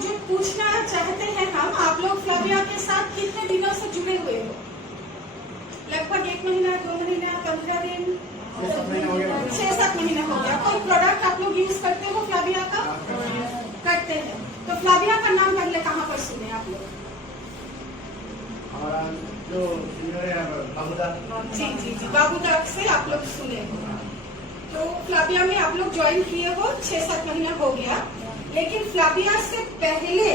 जो पूछना चाहते हैं हम, आप लोग फ्लाविया के साथ कितने दिनों से जुड़े हुए हो? लगभग 1 महीना, 2 महीना, 15 दिन, 6-7 महीना हो गया। कोई प्रोडक्ट आप लोग यूज करते हो फ्लाविया का? करते हैं। तो फ्लाविया का नाम पहले कहाँ पर सुने आप लोग? हमारा जो बाबूदा जी, बाबूदा से आप लोग सुने हो। तो फ्लाविया में आप लोग ज्वाइन किए हो, 6-7 महीना हो गया। लेकिन फ्लाविया से पहले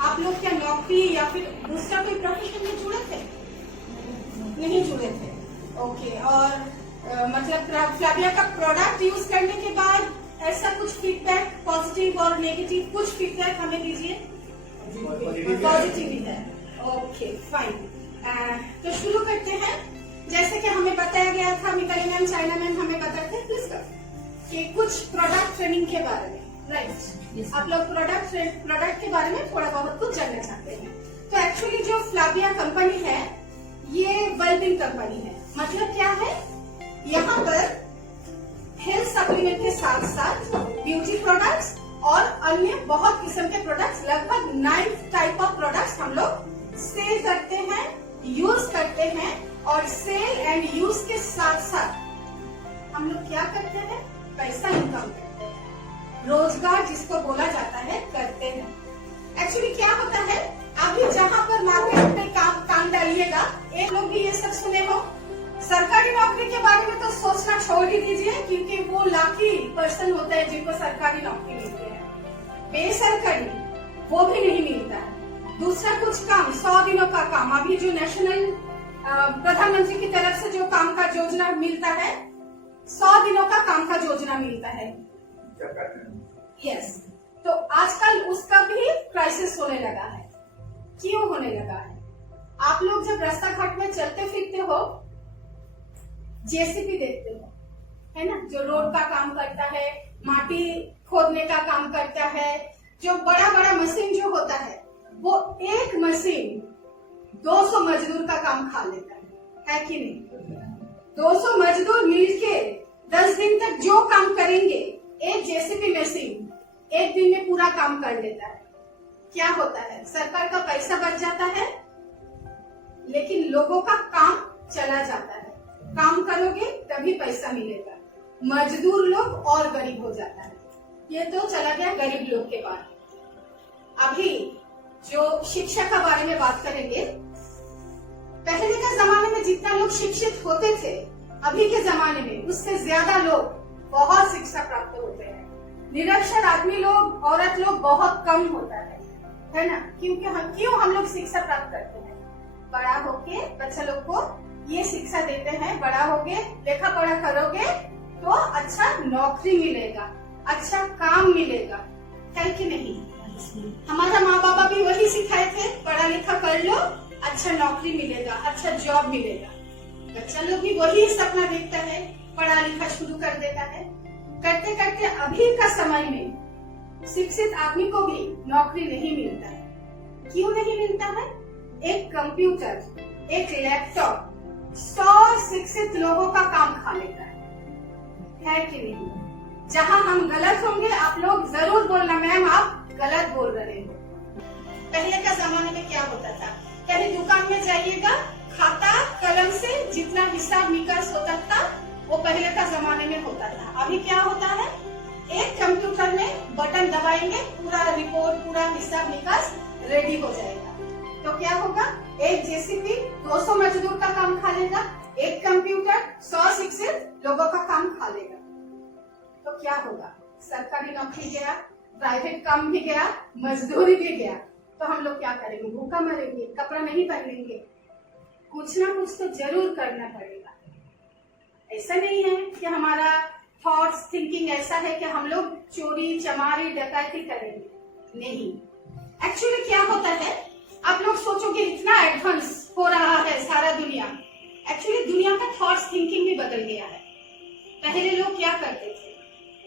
आप लोग क्या नौकरी या फिर दूसरा कोई प्रोफेशन में जुड़े थे? नहीं जुड़े थे। ओके। और मतलब फ्लाविया का प्रोडक्ट यूज करने के बाद ऐसा कुछ फीडबैक, पॉजिटिव और नेगेटिव, कुछ फीडबैक हमें दीजिए। पॉजिटिव ही है। Okay, fine. तो शुरू करते हैं। जैसे कि हमें बताया गया था, मिताली मैम, चाइना मैम हमें बताते हैं कि कुछ प्रोडक्ट ट्रेनिंग के बारे में, राइट? आप लोग प्रोडक्ट के बारे में थोड़ा बहुत कुछ जानना चाहते हैं। तो एक्चुअली जो फ्लाविया कंपनी है, ये वेलबींग कंपनी है। मतलब क्या है, यहाँ पर हेल्थ सप्लीमेंट के साथ साथ ब्यूटी प्रोडक्ट्स और अन्य बहुत किस्म के प्रोडक्ट्स, लगभग 9 टाइप ऑफ प्रोडक्ट्स हम लोग सेल करते हैं, यूज करते हैं। और सेल एंड यूज के साथ साथ हम लोग क्या करते हैं? पैसा इनकम करते हैं, रोजगार जिसको बोला जाता है, करते हैं। एक्चुअली क्या होता है, अभी जहाँ पर मार्केट में काम डालिएगा, एक लोग भी ये सब सुने हो। सरकारी नौकरी के बारे में तो सोचना छोड़ ही दीजिए, क्योंकि वो लाखी पर्सन होता है जिनको सरकारी नौकरी मिलती है। बेसरकारी वो भी नहीं मिलता है। दूसरा कुछ काम, 100 दिनों का काम, अभी जो नेशनल प्रधानमंत्री की तरफ से जो काम का योजना मिलता है, 100 दिनों का काम का योजना मिलता है। यस। तो आजकल उसका भी क्राइसिस होने लगा है। क्यों होने लगा है? आप लोग जब रास्ता घाट में चलते फिरते हो, जेसीबी देखते हो, है ना, जो रोड का काम करता है, माटी खोदने का काम करता है, जो बड़ा बड़ा मशीन जो होता है, वो एक मशीन 200 मजदूर का काम खा लेता है कि नहीं? 200 मजदूर मिलके 10 दिन तक जो काम करेंगे, एक जेसीबी मशीन एक दिन में पूरा काम कर लेता है। क्या होता है? सरकार का पैसा बच जाता है, लेकिन लोगों का काम चला जाता है। काम करोगे तभी पैसा मिलेगा, मजदूर लोग और गरीब हो जाता है। ये तो चला गया गरीब लोग के बारे। अभी जो शिक्षा का बारे में बात करेंगे, पहले के जमाने में जितना लोग शिक्षित होते थे, अभी के जमाने में उससे ज्यादा लोग बहुत शिक्षा प्राप्त होते हैं। निरक्षर आदमी लोग, औरत लोग बहुत कम होता है ना? क्योंकि हम लोग शिक्षा प्राप्त करते हैं, बड़ा होके बच्चा लोग को ये शिक्षा देते हैं, बड़ा होके लेखा पढ़ा करोगे तो अच्छा नौकरी मिलेगा, अच्छा काम मिलेगा, है कि नहीं? हमारा माँ बाबा भी वही सिखाए थे, पढ़ा लिखा कर लो, अच्छा नौकरी मिलेगा, अच्छा जॉब मिलेगा। बच्चा लोग भी वही सपना देखता है, पढ़ा लिखा शुरू कर देता है। करते करते अभी का समय में शिक्षित आदमी को भी नौकरी नहीं मिलता है। क्यों नहीं मिलता है? एक कंप्यूटर, एक लैपटॉप 100 शिक्षित लोगों का काम खा लेता है कि नहीं? जहाँ हम गलत होंगे, आप लोग जरूर बोलना, मैम आप गलत बोल रहे हो। पहले का जमाने में क्या होता था? कहीं दुकान में जाइएगा, खाता कलम से जितना हिसाब निकास होता था, वो पहले का जमाने में होता था। अभी क्या होता है? एक कंप्यूटर में बटन दबाएंगे, पूरा रिपोर्ट, पूरा हिसाब निकास रेडी हो जाएगा। तो क्या होगा? एक जेसीबी 200 मजदूर का काम खा लेगा, एक कंप्यूटर 100 शिक्षित लोगों का काम खा लेगा। तो क्या होगा? सरकारी नौकरी गया, प्राइवेट काम भी गया, मजदूरी भी गया। तो हम लोग क्या करेंगे? भूखा मरेंगे, कपड़ा नहीं पहनेंगे। कुछ ना कुछ तो जरूर करना पड़ेगा। ऐसा नहीं है कि हमारा थॉट्स, थिंकिंग ऐसा है कि हम लोग चोरी, चमारी, डकैती करेंगे, नहीं। एक्चुअली क्या होता है, आप लोग सोचोगे इतना एडवांस हो रहा है सारा दुनिया। एक्चुअली दुनिया का थॉट्स, थिंकिंग भी बदल गया है। पहले लोग क्या करते थे?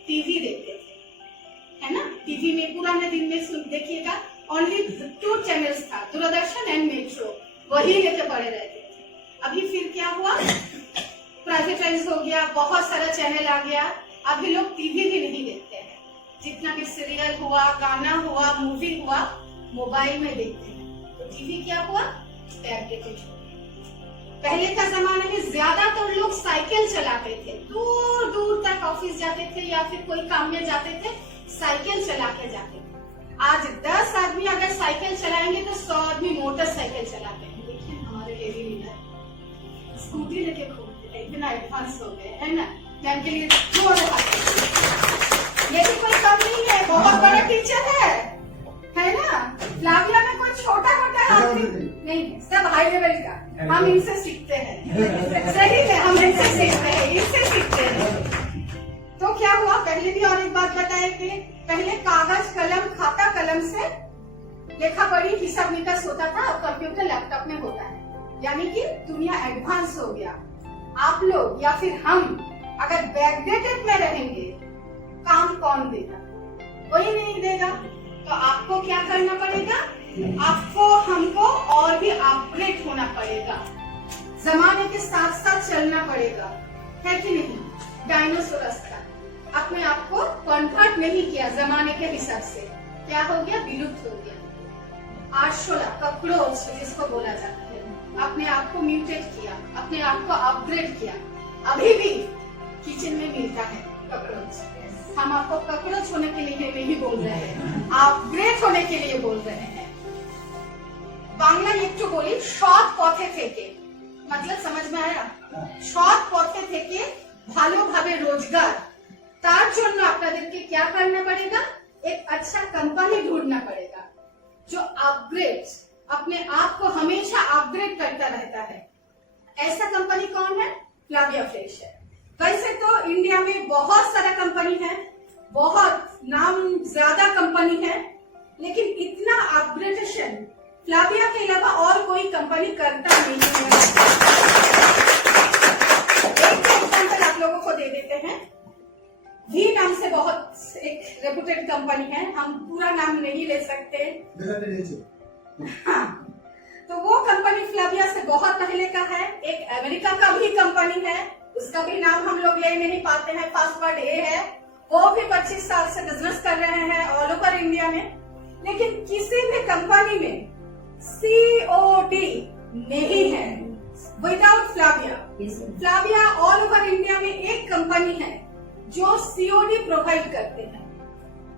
टीवी देखते थे, है ना? टीवी में पुराने दिन में देखिएगा, ओनली 2 चैनल्स था, दूरदर्शन एंड मेट्रो, वही लेके पड़े रहते थे। अभी फिर क्या हुआ? प्राइवेटाइज हो गया, बहुत सारा चैनल आ गया। अभी लोग टीवी भी नहीं देखते हैं, जितना भी सीरियल हुआ, गाना हुआ, मूवी हुआ, मोबाइल में देखते हैं। तो टीवी क्या हुआ? टैबलेट पे छोड़ दिया। पहले का जमाने में ज्यादातर लोग साइकिल चलाते थे, दूर दूर तक ऑफिस जाते थे या फिर कोई काम में जाते थे, साइकिल चला के जाते थे। आज 10 आदमी अगर साइकिल चलाएंगे तो 100 आदमी मोटरसाइकिल चलाते हैं। लेकिन हमारे लेडी लीडर स्कूटी लेके घूमते हैं, इतना एडवांस हो गए है ना। मैम के लिए जोर ये भी कोई कम नहीं है, बहुत बड़ा टीचर है ना। फ्लाविया में कोई छोटा मोटा आदमी नहीं, सब हाई लेवल का। हम इनसे सीखते हैं, सही है, हम इनसे सीखते हैं, इनसे सीखते हैं। तो क्या हुआ, पहले भी और एक बात बताए थे, पहले कागज कलम, खाता कलम से लेखा पढ़ी, हिसाब निकास होता था, अब कंप्यूटर लैपटॉप में होता है। यानी कि दुनिया एडवांस हो गया। आप लोग या फिर हम अगर बैकडेटेड में रहेंगे, काम कौन देगा? कोई नहीं देगा। तो आपको क्या करना पड़ेगा? आपको हमको और भी अपग्रेड होना पड़ेगा, जमाने के साथ साथ चलना पड़ेगा, है कि नहीं? डायनासोरस था, अपने आप को कन्वर्ट नहीं किया जमाने के हिसाब से, क्या हो गया? विलुप्त हो गया। आर्शोला, कॉकरोच जिसको बोला जाता है, अपने आप को म्यूटेट किया, अपने आप को अपग्रेड किया। अभी भी किचन में मिलता है कॉकरोच। हम आपको कॉकरोच होने के लिए नहीं बोल रहे हैं, अपग्रेड होने के लिए बोल रहे हैं। बांग्ला একটু বলি, সৎ পথে থেকে, मतलब समझ में आया? সৎ পথে থেকে ভালোভাবে রোজগার, তার জন্য আপনাদেরকে क्या करना पड़ेगा? एक अच्छा कंपनी ढूंढना पड़ेगा जो अपग्रेड, अपने आप को हमेशा अपग्रेड करता रहता है। ऐसा कंपनी कौन है? फ्लाविया फ्रेश है। वैसे तो इंडिया में बहुत सारा कंपनी है, बहुत नाम ज्यादा कंपनी है, लेकिन इतना अपग्रेडेशन फ्लाविया के अलावा और कोई कंपनी करता नहीं है। एक एग्जाम्पल आप लोगों को दे देते हैं। भी नाम से बहुत एक रेपुटेड कंपनी है, हम पूरा नाम नहीं ले सकते। हाँ, तो वो कंपनी फ्लाविया से बहुत पहले का है। एक अमेरिका का भी कंपनी है, उसका भी नाम हम लोग ले नहीं पाते हैं, पासवर्ड ए है। वो भी 25 साल से बिजनेस कर रहे हैं ऑल ओवर इंडिया में। लेकिन किसी भी कंपनी में COD नहीं है without Flavia. Flavia all over India में एक कंपनी है जो COD प्रोवाइड करते हैं,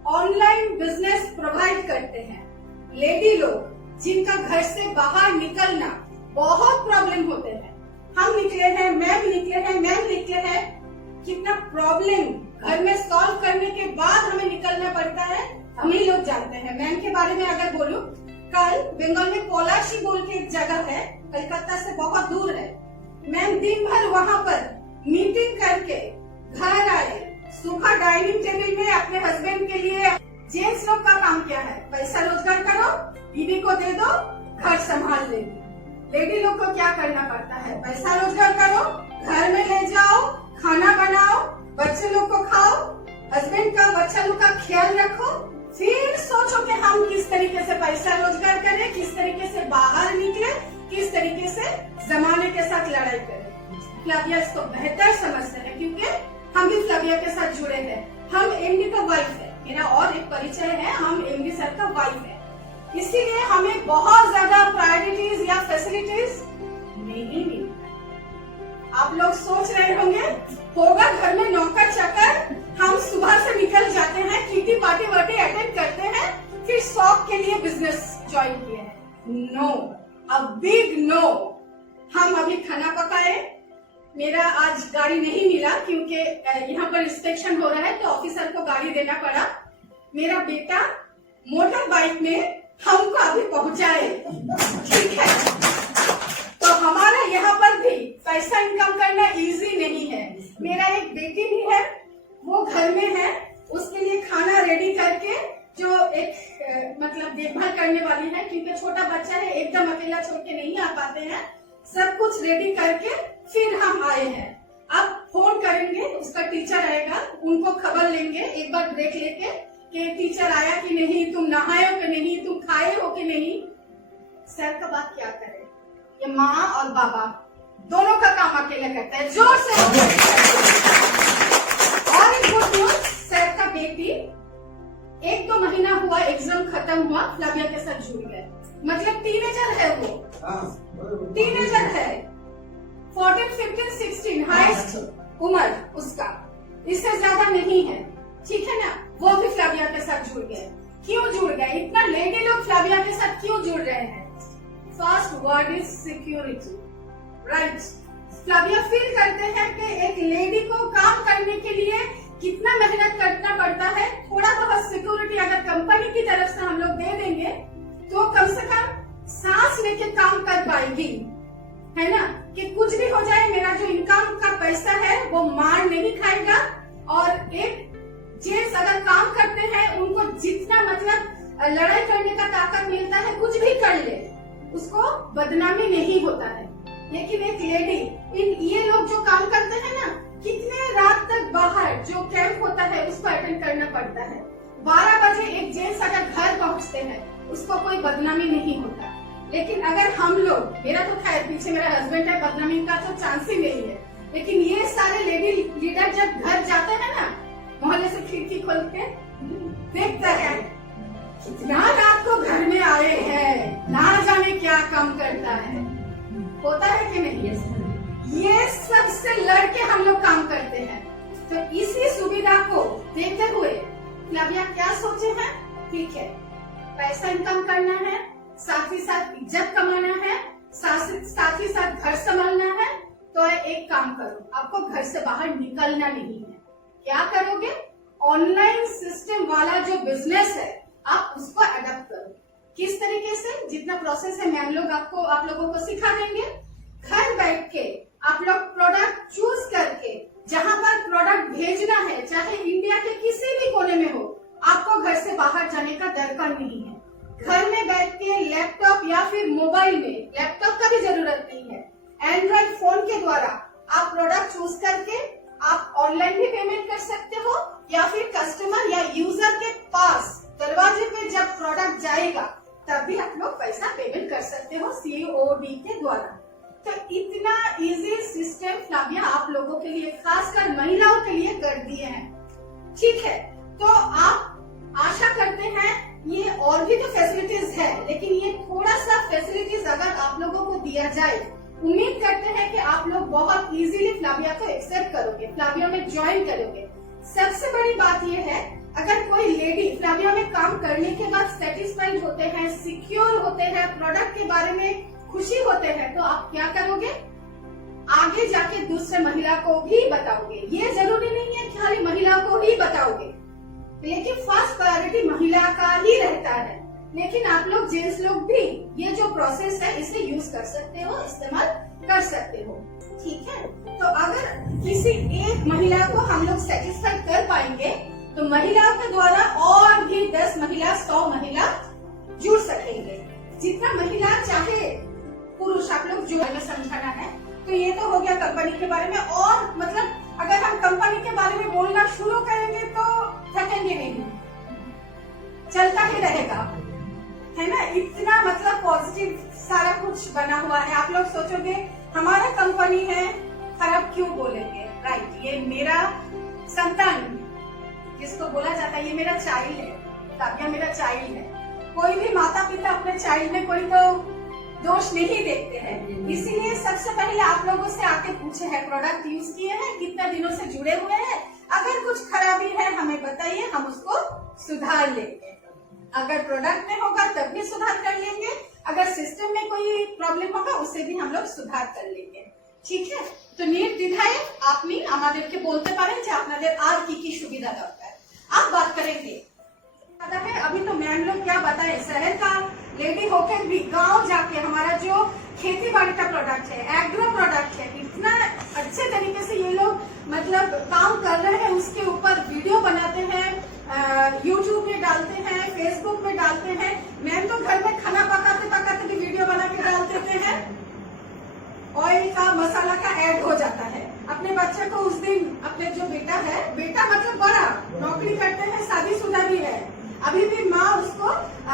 ऑनलाइन बिजनेस प्रोवाइड करते हैं। लेडी लोग जिनका घर से बाहर निकलना बहुत प्रॉब्लम होते हैं, हम निकले हैं, मैम निकले हैं, कितना प्रॉब्लम घर में सॉल्व करने के बाद हमें निकलना पड़ता है, हम ही लोग जानते हैं। मैम के बारे में अगर बोलूं, कल बंगाल में पोलाशी बोल के एक जगह है, कलकत्ता से बहुत दूर है। मैम दिन भर वहाँ पर मीटिंग करके घर आए, सुबह डाइनिंग टेबल में अपने हस्बैंड के लिए, जेंट्स लोग का काम क्या है? पैसा रोजगार करो, बीवी को दे दो, घर संभाल लेगी। लेडी लोग को क्या करना पड़ता है? पैसा रोजगार करो, घर में ले जाओ, खाना बनाओ, बच्चे लोग को खाओ, हस्बैंड का, बच्चा लोग का ख्याल रखो, फिर सोचो कि हम किस तरीके से पैसा रोजगार करें, किस तरीके से बाहर निकले, किस तरीके से जमाने के साथ लड़ाई करें। फ्लाविया इसको बेहतर समझते हैं, क्योंकि हम भी फ्लाविया के साथ जुड़े हैं। हम एमडी का वाइफ है, मेरा और एक परिचय है, हम एमडी सर का वाइफ है। इसीलिए हमें बहुत ज्यादा प्रायोरिटीज या फैसिलिटीज नहीं मिलता। आप लोग सोच रहे होंगे होगा घर में नौकर चाकर, हम सुबह से निकल जाते हैं, किटी पार्टी वार्टी अटेंड करते हैं, फिर शौक के लिए बिजनेस ज्वाइन किए हैं। No, a big no. हम अभी खाना पकाए, मेरा आज गाड़ी नहीं मिला क्योंकि यहाँ पर इंस्पेक्शन हो रहा है, तो ऑफिसर को गाड़ी देना पड़ा। मेरा बेटा मोटर बाइक में हमको अभी पहुंचाए, ठीक है। तो हमारा यहाँ पर भी पैसा इनकम करना इजी नहीं है। मेरा एक बेटी भी है, वो घर में है, उसके लिए खाना रेडी करके, जो एक मतलब देखभाल करने वाली है, क्योंकि छोटा बच्चा है, एकदम अकेला छोड़ के नहीं आ पाते हैं। सब कुछ रेडी करके फिर हम आए हैं। अब फोन करेंगे, उसका टीचर आएगा, उनको खबर लेंगे एक बार ब्रेक लेके कि टीचर आया कि नहीं, तुम नहाए हो कि नहीं, तुम खाए हो कि नहीं। सर का बात क्या करे, ये माँ और बाबा दोनों का काम अकेले करता है, जोर से। और एक गुड न्यूज, सर का बेटी 1-2 महीना हुआ, एग्जाम खत्म हुआ, फ्लाविया के साथ जुड़ गए। मतलब टीनेजर है वो, टीनेजर है, 14, 15, 16 हाईएस्ट उम्र उसका, इससे ज्यादा नहीं है, ठीक है ना। वो भी फ्लाविया के साथ जुड़ गए। क्यों जुड़ गए? इतना लेडी लोग फ्लाविया के साथ क्यों जुड़ रहे हैं? First word is security, right. Flavia feel करते हैं कि एक लेडी को काम करने के लिए कितना मेहनत करना पड़ता है। थोड़ा बहुत सिक्योरिटी अगर कंपनी की तरफ से हम लोग दे देंगे तो कम से कम सांस लेके काम कर पाएगी, है ना। कि कुछ भी हो जाए, मेरा जो इनकम का पैसा है वो मार नहीं खाएगा। और एक जेंट्स अगर काम करते हैं, उनको जितना मतलब लड़ाई करने का ताकत मिलता है, कुछ भी कर ले, उसको बदनामी नहीं होता है। लेकिन एक लेडी, ये लोग जो काम करते हैं ना, कितने रात तक बाहर जो कैंप होता है उसको अटेंड करना पड़ता है। 12 बजे एक जेंट्स अगर घर पहुंचते हैं, उसको कोई बदनामी नहीं होता। लेकिन अगर हम लोग, मेरा तो खैर पीछे मेरा हस्बैंड है, बदनामी का तो चांस ही नहीं है, लेकिन ये सारे लेडी लीडर जब घर जाते हैं ना, मोहल्ले से खिड़की खोल के देखते हैं, कितना रात को घर में आए हैं, ना जाने क्या काम करता है, होता है कि नहीं? ये सबसे लड़के हम लोग काम करते हैं। तो इसी सुविधा को देखते हुए फ्लाविया क्या सोचे हैं, ठीक है, पैसा इनकम करना है, साथ ही साथ इज्जत कमाना है, साथ ही साथ घर संभालना है, तो एक काम करो, आपको घर से बाहर निकलना नहीं है। क्या करोगे? ऑनलाइन सिस्टम वाला जो बिजनेस है, आप उसको अडॉप्ट करो। किस तरीके से? जितना प्रोसेस है मैम लोग आप लोगों को सिखा देंगे। घर बैठ के आप लोग प्रोडक्ट चूज करके, जहां पर प्रोडक्ट भेजना है, चाहे इंडिया के किसी भी कोने में हो, आपको घर से बाहर जाने का दरकार नहीं है। घर में बैठ के लैपटॉप या फिर मोबाइल में, लैपटॉप का भी जरूरत नहीं है, एंड्रॉइड फोन के द्वारा आप प्रोडक्ट चूज करके आप ऑनलाइन भी पेमेंट कर सकते हो, या फिर कस्टमर या यूजर के पास दरवाजे पे जब प्रोडक्ट जाएगा तब भी आप लोग पैसा पेमेंट कर सकते हो COD के द्वारा। तो इतना इजी सिस्टम फ्लाविया आप लोगों के लिए, खासकर महिलाओं के लिए कर दिए हैं, ठीक है। तो आप आशा करते हैं, ये और भी तो फैसिलिटीज है, लेकिन ये थोड़ा सा फैसिलिटीज अगर आप लोगों को दिया जाए, उम्मीद करते हैं कि आप लोग बहुत इजीली फ्लाविया को एक्सेप्ट करोगे, फ्लाविया में ज्वाइन करोगे। सबसे बड़ी बात ये है, अगर कोई लेडी फ्लाविया में काम करने के बाद सेटिस्फाइड होते हैं, सिक्योर होते हैं, प्रोडक्ट के बारे में खुशी होते हैं, तो आप क्या करोगे? आगे जाके दूसरे महिला को भी बताओगे। ये जरूरी नहीं है कि खाली महिला को ही बताओगे, लेकिन फर्स्ट प्रायोरिटी महिला का ही रहता है। लेकिन आप लोग जेंट्स लोग भी ये जो प्रोसेस है इसे यूज कर सकते हो, इस्तेमाल कर सकते हो, ठीक है। तो अगर किसी एक महिला को हम लोग सेटिस्फाइड कर पाएंगे, तो महिलाओं के द्वारा और भी 10 महिला, 100 महिला जुड़ सकेंगे। जितना महिला चाहे पुरुष, आप लोग जो हमें समझाना है। तो ये तो हो गया कंपनी के बारे में। और मतलब अगर हम कंपनी के बारे में बोलना शुरू करेंगे तो थकेंगे नहीं, चलता ही रहेगा, है ना। इतना मतलब पॉजिटिव सारा कुछ बना हुआ है। आप लोग सोचोगे हमारा कंपनी है, खराब क्यों बोलेंगे, राइट। ये मेरा संतान जिसको बोला जाता है, ये मेरा चाइल्ड है, फ्लाविया मेरा चाइल्ड है। कोई भी माता पिता अपने चाइल्ड में कोई तो दोष नहीं देखते हैं। इसीलिए सबसे पहले आप लोगों से आके पूछे हैं, प्रोडक्ट यूज किए हैं, कितने दिनों से जुड़े हुए हैं, अगर कुछ खराबी है हमें बताइए, हम उसको सुधार लेंगे। अगर प्रोडक्ट में होगा तब भी सुधार कर लेंगे, अगर सिस्टम में कोई प्रॉब्लम होगा उसे भी हम लोग सुधार कर लेंगे, ठीक है। तो निर्द्विधाय আপনি আমাদেরকে বলতে পারেন যে আপনাদের আর কি সুবিধা দরকার, आप बात करेंगे। है अभी तो मैम लोग क्या बताए, शहर का लेडी होकर भी गांव जाके हमारा जो खेती बाड़ी का प्रोडक्ट है, एग्रो प्रोडक्ट है, इतना अच्छे तरीके से ये लोग मतलब काम कर रहे हैं। उसके ऊपर वीडियो बनाते हैं, यूट्यूब में डालते हैं, फेसबुक में डालते हैं। मैम तो घर में खाना पकाते पकाते भी वीडियो बना के डाल देते हैं। ऑयल का, मसाला का ऐड हो जाता है। अपने बच्चे को उस दिन, अपने जो बेटा है, बेटा मतलब बड़ा नौकरी करते हैं, शादीशुदा भी है, अभी भी माँ उसको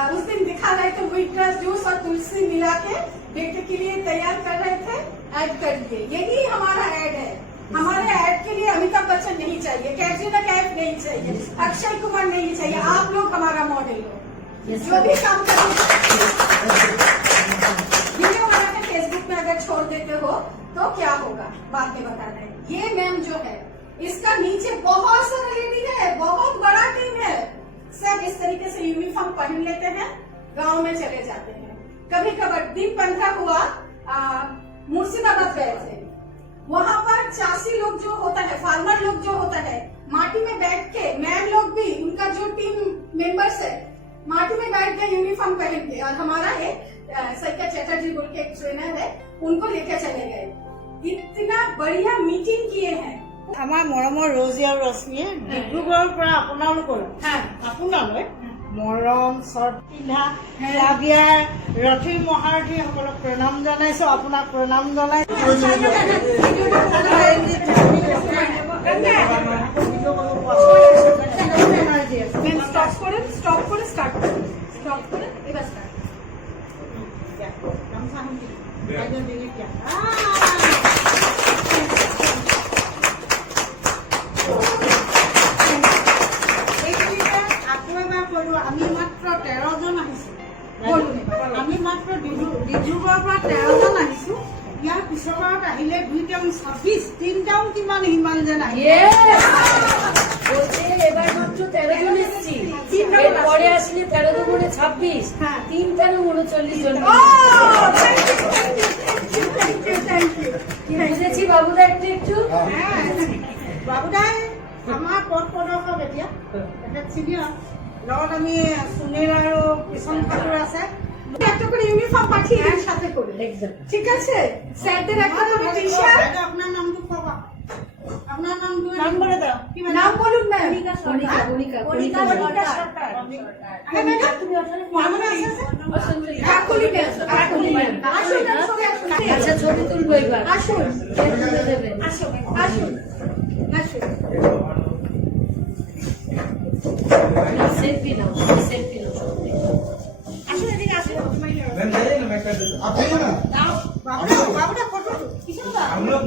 उस दिन दिखा रहे थे, विटनेस जूस और तुलसी मिला के बेटे के लिए तैयार कर रहे थे, ऐड कर दिए। यही हमारा ऐड है। हमारे ऐड के लिए अमिताभ बच्चन नहीं चाहिए, कैटरीना कैफ नहीं चाहिए, अक्षय कुमार नहीं चाहिए, आप लोग हमारा मॉडल हो। जो भी काम करेंगे वीडियो बना के फेसबुक में अगर छोड़ देते हो तो क्या होगा बाद में बता रहे। ये मैम जो है इसका नीचे बहुत सारा लेडी है, बहुत बड़ा टीम है, सब इस तरीके से यूनिफॉर्म पहन लेते हैं, गांव में चले जाते हैं। कभी कभार दिन 15 हुआ मुर्शिदाबाद गए थे, वहां पर चासी लोग जो होता है, फार्मर लोग जो होता है, माटी में बैठ के, मैन लोग भी, उनका जो टीम मेंबर्स है माटी में बैठ के यूनिफॉर्म पहन के, और हमारा एक सैका चैटर्जी बोल के एक ट्रेनर है, उनको लेकर चले गए। इतना बढ़िया मीटिंग किए हैं। আমাৰ মৰমৰ ৰজি আৰু ৰশ্মিয়ে ডিব্ৰুগড়ৰ পৰা আপোনালৈ মৰম চৰ্ট পিন্ধা ৰাবিয়াৰ ৰথী মহাৰথীসকলক প্ৰণাম জনাইছো, আপোনাক প্ৰণাম জনাইছো। স্টপ করে স্টার্ট করুন, স্টপ করে এবার স্টার্ট। আমি মাত্ৰ 13 জন আহিছো, আমি মাত্ৰ ডিব্ৰুগড়ৰ পৰা 13 জন আহিছো। ইয়াৰ পিছৰবাৰত আহিলে 2 টাউন 26, 3 টাউন কিমান সিমান যেন আহিলে। এবার মাত্র 13 জন এসেছি, পরে আসলে 13 দুগুণে 26, 3 13 39 জন। বুঝেছি বাবুদা একটু একটু। বাবুদাই আমাৰ পথ প্ৰদৰ্শক, এতিয়া তেখেত চিনিয়ৰ, লগত আমি সুনীল আৰু কিষণ ঠাকুৰ আছে। একটা করে ইউনিফর্ম পাঠিয়ে দিন সাথে করে, ঠিক আছে? স্যারদের একটা করে টি-শার্ট। আপনার নামটো কবা, আপনার নামটো নাম বলে দাও, নাম বলুন না। কণিকা সরকার। তুমি ওখানে মনে আছে? Kakuli ma'am, Kakuli ma'am. আসুন, আচ্ছা ছবি তুলবো এবার। আসুন, তুলে দেবেন। আসুন, আসুন, আসুন। সেলফি নাও, সেলফি নাও। আসুন, এদিকে আসুন। मैम जाइए ना, मैं कर देता हूँ। आप जाइए ना। বাবুদা ফটো কিষণ দা हम लोग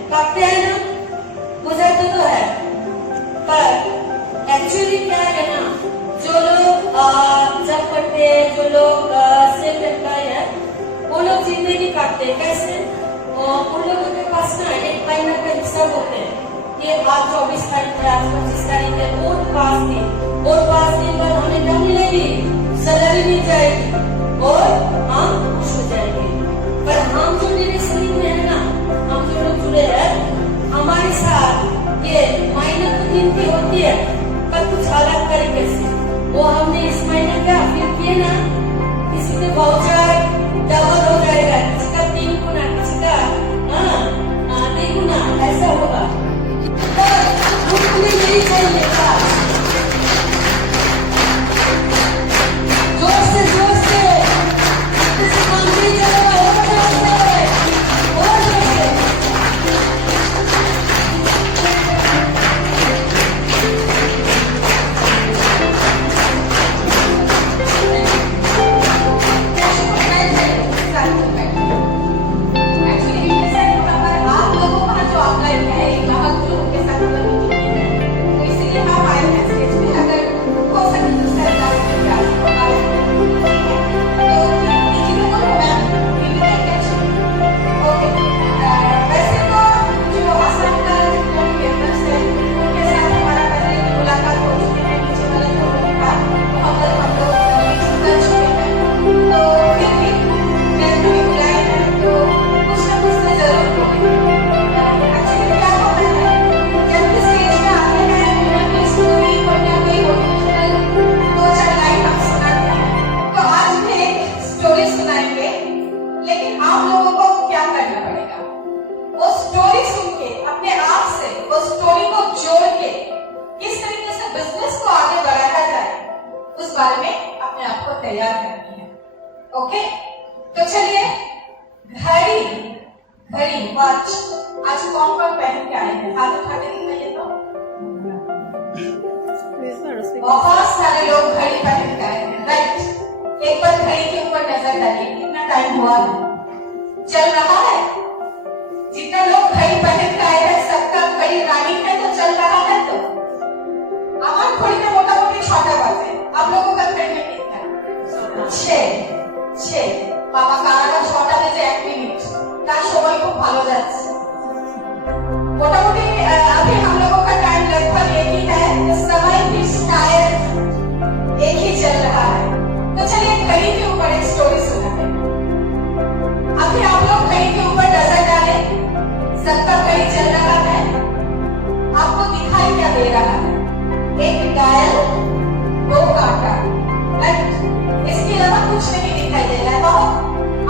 काटते हैं ना, गुजरते तो है, पर एक्चुअली क्या है ना, जो लोग जब करते हैं, जो लोग सिर कटता है, वो लोग जिंदगी काटते हैं। कैसे? उन लोगों के पास ना एक महीना का हिसाब होते हैं, ये आज 24 तारीख है, आज 25 तारीख है, और 5 दिन बाद हमें क्या मिलेगी? सैलरी मिल जाएगी और हम खुश हो जाएंगे। पर हम जो मेरे शरीर में है ना, हम जो लोग जुड़े हैं, हमारे साथ ये महीने तो दिन की होती है, पर कुछ अलग तरीके से। वो हमने इस महीने क्या फिर किए ना, किसी के वाउचर डबल हो जाएगा, किसी का 3 गुना, किसी का 8 गुना, ऐसा होगा। पर हमें यही चाहिए था, जोर से किसी मंत्री चलेगा और जोर से आप लोगों का जो ऑनलाइन है ग्राहक ग्रुप के साथ तो इसीलिए हम आए हैं स्टेज पे, अगर हो सके तो सर वैसे तो जो असम का जितने भी मेंबर्स हैं उनके साथ हमारा पहले की मुलाकात हो चुकी है, नीचे वाले फोरम का हम लोग कर चुके हैं। तो फिर भी मैं भी बुलाए हैं तो कुछ ना कुछ तो जरूर बोलेंगे। एक्चुअली क्या होता है, जब भी स्टेज पे आते हैं उन्होंने स्टोरी कोई ना कोई मोटिवेशनल 2-4 लाइन हम सुनाते हैं। तो आज भी एक स्टोरी सुनाएंगे, लेकिन आप लोगों को क्या करना पड़ेगा, वो स्टोरी सुन के अपने आप से वो स्टोरी को जोड़ के किस तरीके से बिजनेस को आगे बढ़ाया जाए उस बारे में अपने आप को तैयार करनी है। ओके, तो चलिए घड़ी वॉच आज कौन कौन पहन के आए हैं, हाथ उठा के दिखाइए। तो बहुत सारे लोग घड़ी पहन के आए हैं, राइट। एक बार घड़ी के ऊपर नजर डालिए, कितना टाइम हुआ है, चल रहा है। जितना लोग घड़ी पहन के आए हैं सबका घड़ी रानी है तो चल रहा है। तो আমার ঘড়িতে মোটামুটি 6টা বাজে, आप लोगों का घड़ी में कितना? 6 বাবা কারাটা 6টা বেজে 1 মিনিট, তার সময় খুব ভালো যাচ্ছে। मोटामोटी अभी हम लोगों का टाइम लगभग एक ही है, तो समय भी शायद एक ही चल रहा है। तो चलिए घड़ी के ऊपर एक स्टोरी सुनाते हैं। अभी आप लोग घड़ी के ऊपर नजर डालें, सबका घड़ी चल रहा है, आपको दिखाई क्या दे रहा है? एक डायल, 2 कांटा, राइट। इसके अलावा कुछ नहीं दिखाई दे रहा है, बहुत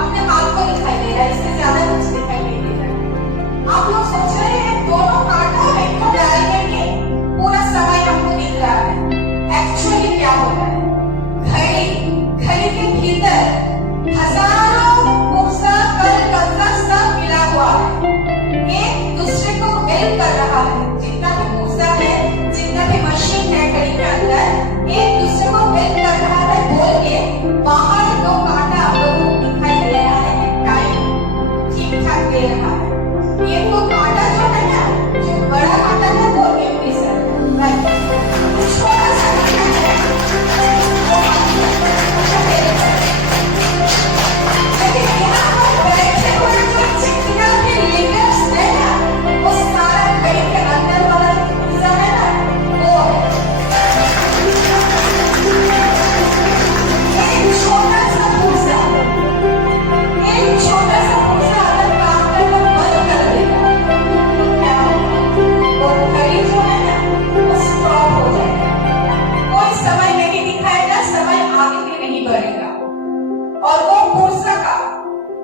अपने हाथ को दिखाई दे रहा है, इससे ज्यादा कुछ दिखाई नहीं दे रहा है। आप लोग सोच रहे हैं दोनों कांटा और एक को डायल करके पूरा समय हमको दिख रहा है। एक्चुअली क्या होता है, घड़ी के भीतर हजारों पुर्जा कल कतरा सब मिला हुआ है, एक दूसरे को हेल्प कर रहा है। जितना भी पुर्जा है, जितना भी मशीन है घड़ी के अंदर, एक दूसरे को हेल्प कर रहा है बोल के बाहर 2 कांटा आप लोगों को दिखाई दे रहा है, टाइम ठीक ठाक दे रहा है। ये तो कांटा जो है ना, जो बड़ा कांटा है वो एमपी सर, राइट। छोटा सा कांटा है लेकिन यहाँ पर बैठे हुए जो चिकना के लीडर्स है ना, वो सारा घड़ी के अंदर वाला जो पुर्जा है ना, वो है। एक छोटा सा पुर्जा अगर काम करना बंद कर देगा तो क्या होगा, वो घड़ी जो है ना वो स्टॉप हो जाएगा, कोई समय नहीं दिखाएगा, समय आगे भी नहीं बढ़ेगा, और वो पुर्जा का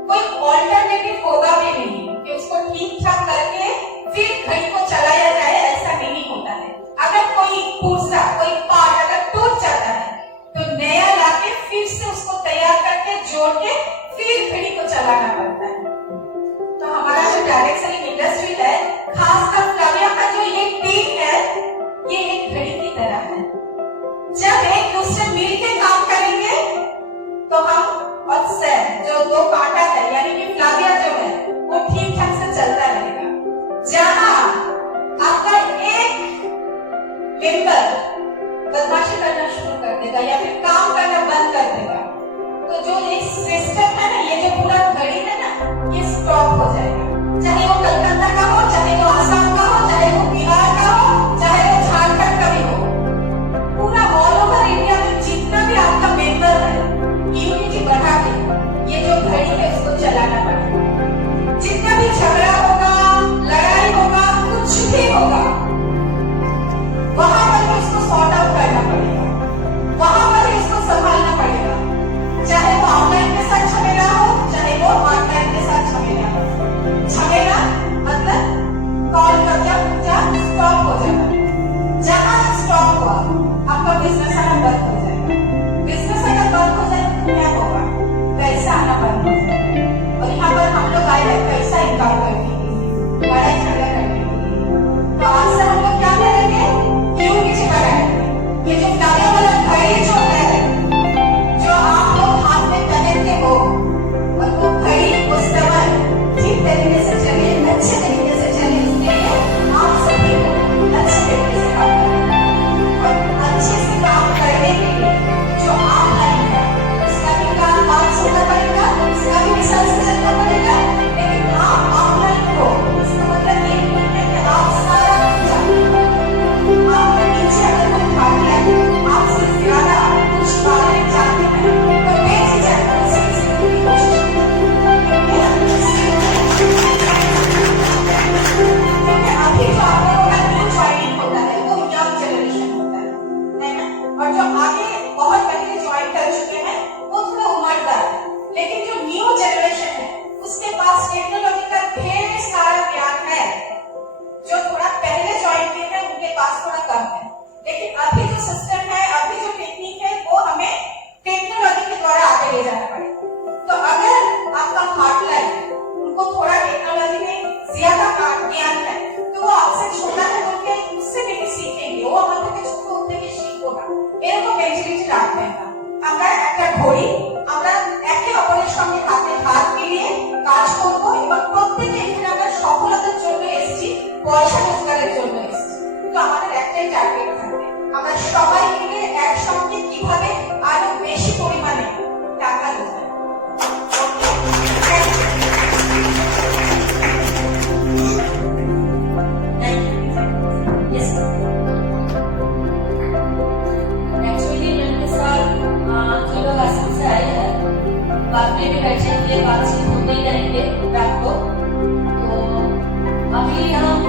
कोई ऑल्टरनेटिव होगा भी नहीं कि उसको ठीक ठाक करके फिर घड़ी को चलाया जाए, ऐसा नहीं होता है। अगर कोई पुर्जा, कोई पार्ट अगर टूट जाता है तो नया लाके फिर से उसको तैयार करके जोड़ के फिर घड़ी को चलाना पड़ता है। तो हमारा जो डायरेक्ट सेलिंग इंडस्ट्री है, खासकर फ्लाविया का जो ये टीम है, ये एक घड़ी की तरह है। जब एक दूसरे मिल के काम करेंगे तो हम और सर जो 2 कांटा है यानी कि फ्लाविया जो है वो ठीक ठाक से चलता रहेगा। जहां आपका एक मेंबर बदमाशी करना शुरू कर देगा या फिर काम करना बंद कर देगा, तो जो ये सिस्टम है ना, ये जो पूरा घड़ी है ना, ये स्टॉप हो जाएगा। चाहे वो कलकत्ता का हो, चाहे वो आसाम का हो, चाहे वो बिहार का हो, चाहे वो झारखंड का भी हो, पूरा ऑल ओवर इंडिया में जितना भी आपका मेंबर है পয়সা রোজগারের জন্য এসেছি। তো আমাদের একটাই টার্গেট থাকবে, আমরা সবাই মিলে একসঙ্গে কিভাবে আরো বেশি পরিমাণে টাকা রোজগার করব। Yes. Actually, मेरे साथ जो लोग असम से आए हैं, बाद में भी बैठेंगे, बातचीत होते ही रहेंगे रात को। तो अभी हम